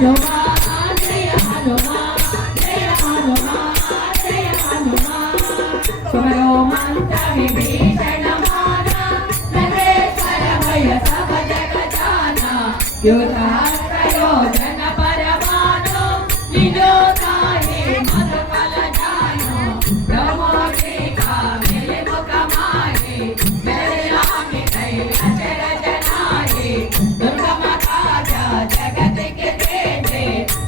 हनुमान जय हनुमान जय हनुमान जय हनुमान सुमरो मंत्र विभीषण माना नरेश्वर भय सब जग जाना युद्धास्त्रयोधन परमानो विजोताहि मधुफल जानो ब्रह्मो का मिल मुख माहे मेरे लागे अचर जनाहे दुर्गम काजा जगत के देते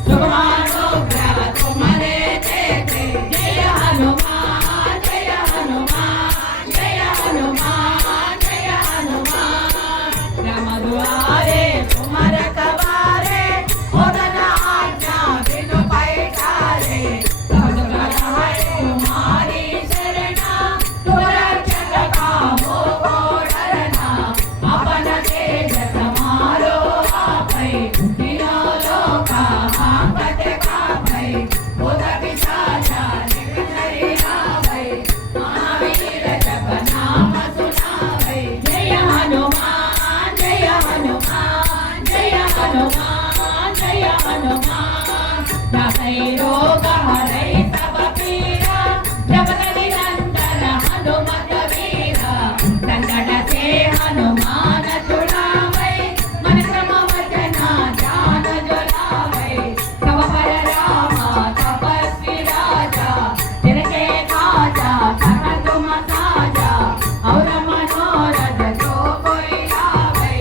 सुभानो ग्रह तुम्हारे देते जय हनुमान जय हनुमान जय हनुमान जय हनुमान राम दुआरे तुम्हारे कवारे ओदन आज्ञा बिनु पैठारे सब प्रलय तुम्हारी शरणा तुरक्षक कामो को डरना अपन तेज समारो आपै तीनों लोका हांकत कापै भूत पिशाचा निकटै आवै महावीर जप नाम सुनावै जय हनुमान जय हनुमान जय हनुमान जय हनुमान नासै रोग हरै सब पीरा जपत निरंतर हनुमत वीरा संकट से हनुमान छुड़ावै मन क्रम वचना ध्यान जुलावै सब पर रामा तपस्वी राजा तिनके काजा सकल तुम साजा और मनोरथ जो कोई लावै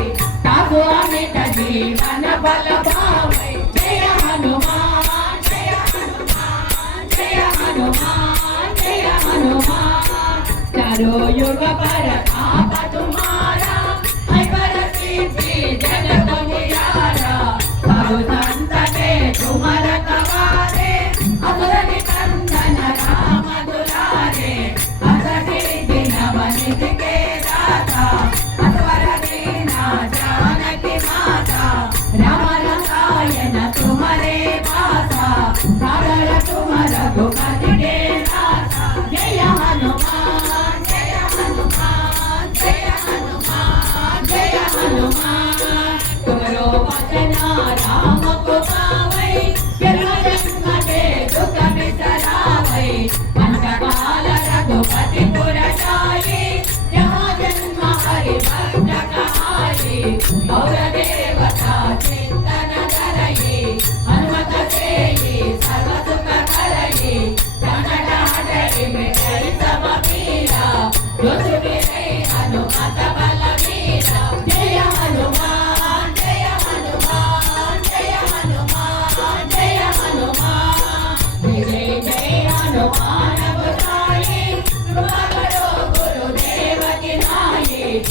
तासु अमित जीवन बल पावै जय हनुमान जय हनुमान जय हनुमान जय हनुमान चारों युग पर आप तुम्हारा है पर सिद्धि जगत उजियारा साधु संत के तुम रखवारे असुर निकंदन राम दुलारे असुर दिन बनित के दाता असवर दीना जानकी माता राम रसायन तुम्हारे पासा सादर तुम रघुपति के दाता जय हनुमान जय हनुमान जय हनुमान जय हनुमान तुमरो वचना राम को पावै जन्म जन्म के दुख बिसरावै अंतकाल रघुपति पुर जाई जहाँ जन्म हरि भक्त कहाई और देवता चिंतन धरई हनुमत सेई सर्व सुख करई संकट हटई मिटई सब पीरा जो सुमिरै हनुमत बलवीरा जय हनुमान जय हनुमान जय हनुमान जय हनुमान जय जय हनुमान गोसाई कृपा करो गुरुदेव की नाई